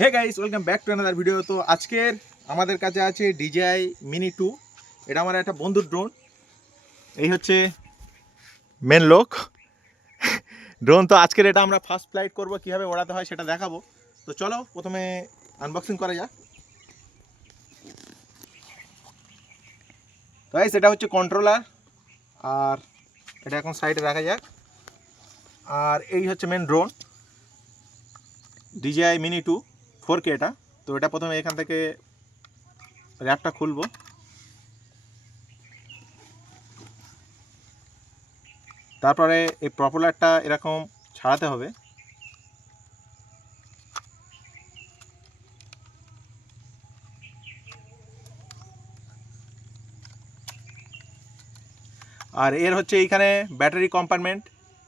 Hey guys, welcome back to another video. তো আজকের আমাদের কাছে আছে DJI Mini 2। এটা আমার একটা বন্ধুর ড্রোন। এই হচ্ছে মেন লোক ড্রোন। তো আজকের এটা আমরা ফার্স্ট ফ্লাইট করব, কীভাবে ওড়াতে হয় সেটা দেখাবো। তো চলো প্রথমে আনবক্সিং করা যাক। গাইস, এটা হচ্ছে কন্ট্রোলার, আর এটা এখন সাইডে রাখা যাক। আর এই হচ্ছে main drone DJI Mini 2 4K এটা। তো এটা প্রথমে এখান থেকে র্যাপটা খুলবো। তারপরে এই প্রপেলারটা এরকম ছাড়াতে হবে। আর এর হচ্ছে এইখানে ব্যাটারি কম্পার্টমেন্ট,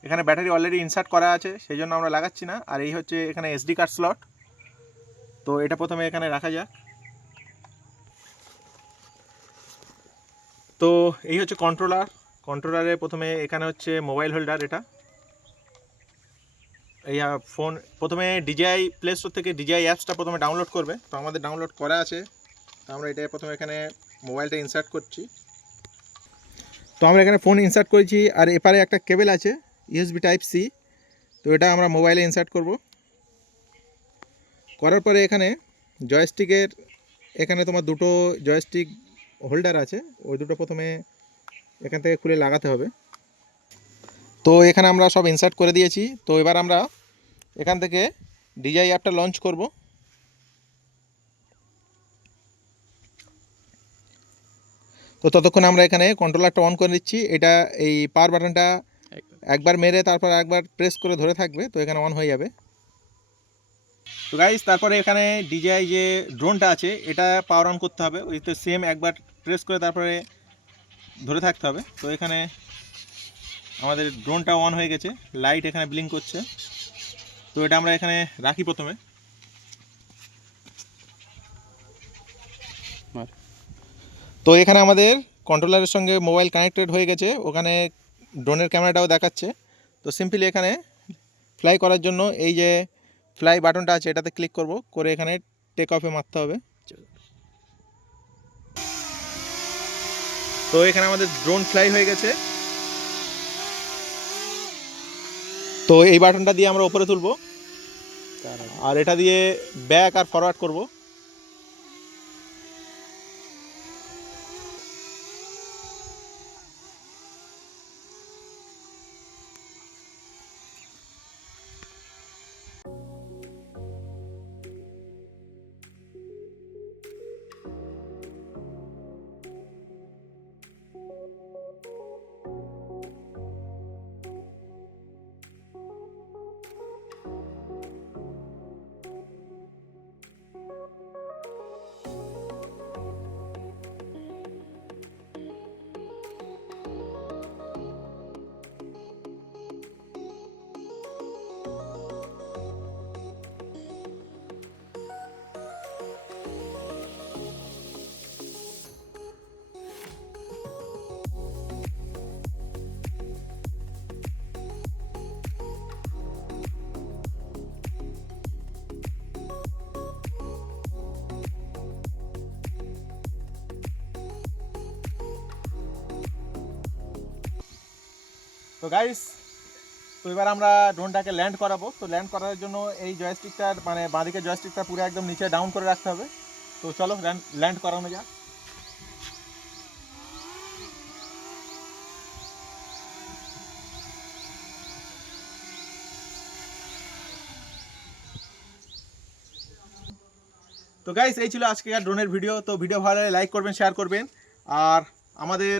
এখানে ব্যাটারি অলরেডি ইনসার্ট করা আছে, সেই জন্য আমরা লাগাচ্ছি না। আর এই হচ্ছে এখানে SD কার্ড স্লট। তো এটা প্রথমে এখানে রাখা যাক। তো এই হচ্ছে কন্ট্রোলারে প্রথমে এখানে হচ্ছে মোবাইল হোল্ডার। এটা এই ফোন প্রথমে DJI প্লে স্টোর থেকে DJI অ্যাপসটা প্রথমে ডাউনলোড করবে। তো আমাদের ডাউনলোড করা আছে। তো আমরা এটা প্রথমে এখানে মোবাইলটা ইনসার্ট করছি। তো আমরা এখানে ফোন ইনসার্ট করেছি, আর এপারে একটা কেবল আছে USB Type-C। তো এটা আমরা মোবাইলে ইনসার্ট করব। করার পরে এখানে জয়স্টিকের এখানে তোমার দুটো জয়স্টিক হোল্ডার আছে, ওই দুটো প্রথমে এখান থেকে খুলে লাগাতে হবে। তো এখানে আমরা সব ইনসার্ট করে দিয়েছি। তো এবার আমরা এখান থেকে DJI অ্যাপটা লঞ্চ করব। তো ততক্ষণ আমরা এখানে কন্ট্রোলারটা অন করে নিচ্ছি। এটা এই পাওয়ার বাটনটা একবার মেরে তারপর একবার প্রেস করে ধরে থাকবে, তো এখানে অন হয়ে যাবে। তো গাইস, তারপরে এখানে DJI যে ড্রোনটা আছে এটা পাওয়ার অন করতে হবে। ওই তো সেম একবার প্রেস করে তারপরে ধরে থাকতে হবে। তো এখানে আমাদের ড্রোনটা অন হয়ে গেছে, লাইট এখানে ব্লিঙ্ক করছে। তো এটা আমরা এখানে রাখি প্রথমে। তো এখানে আমাদের কন্ট্রোলারের সঙ্গে মোবাইল কানেক্টেড হয়ে গেছে, ওখানে ড্রোনের ক্যামেরাটাও দেখাচ্ছে। তো সিম্পলি এখানে ফ্লাই করার জন্য এই যে ফ্লাই বাটনটা আছে এটাতে ক্লিক করব, করে এখানে টেক অফে মারতে হবে। তো এখানে আমাদের ড্রোন ফ্লাই হয়ে গেছে। তো এই বাটনটা দিয়ে আমরা উপরে তুলব, আর এটা দিয়ে ব্যাক আর ফরওয়ার্ড করব। তো গাইস, তো এবার আমরা ড্রোনটাকে ল্যান্ড করাবো। তো ল্যান্ড করার জন্য এই জয়স্টিকটার মানে বাঁদিকে জয়স্টিকটা পুরো একদম নিচে ডাউন করে রাখতে হবে। তো চলো ল্যান্ড করানো যাক। তো গাইস, এই ছিল আজকের ড্রোনের ভিডিও। তো ভিডিও ভালো লাগলে লাইক করবেন, শেয়ার করবেন। আর আমাদের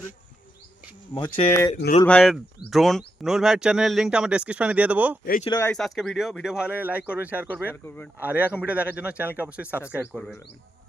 হচ্ছে নুরুল ভাইয়ের চ্যানেলের লিঙ্কটা আমার ডেসক্রিপশনে দিয়ে দেবো। এই ছিল গাইস আজকে ভিডিও ভালো লাগলে লাইক করবেন, শেয়ার করবেন। আর এরকম ভিডিও দেখার জন্য চ্যানেলকে অবশ্যই সাবস্ক্রাইব করবেন।